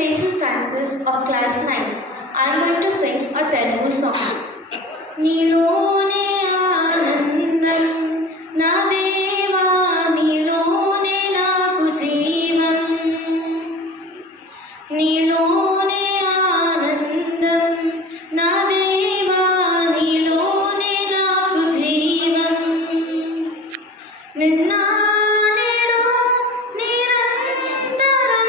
Station Francis of Class 9. I am going to sing a Telugu song. నీలోనే ఆనందం నా దేవా నీలోనే నాకు జీవం నీలోనే ఆనందం నా దేవా నీలోనే నాకు జీవం నిన్న నేడు నిరంతరం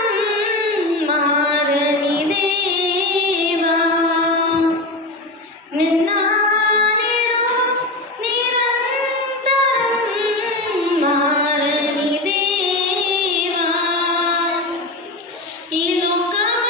మారని దేవా నిన్న నేడు నిరంతరం మారని దేవా ఈ లోకం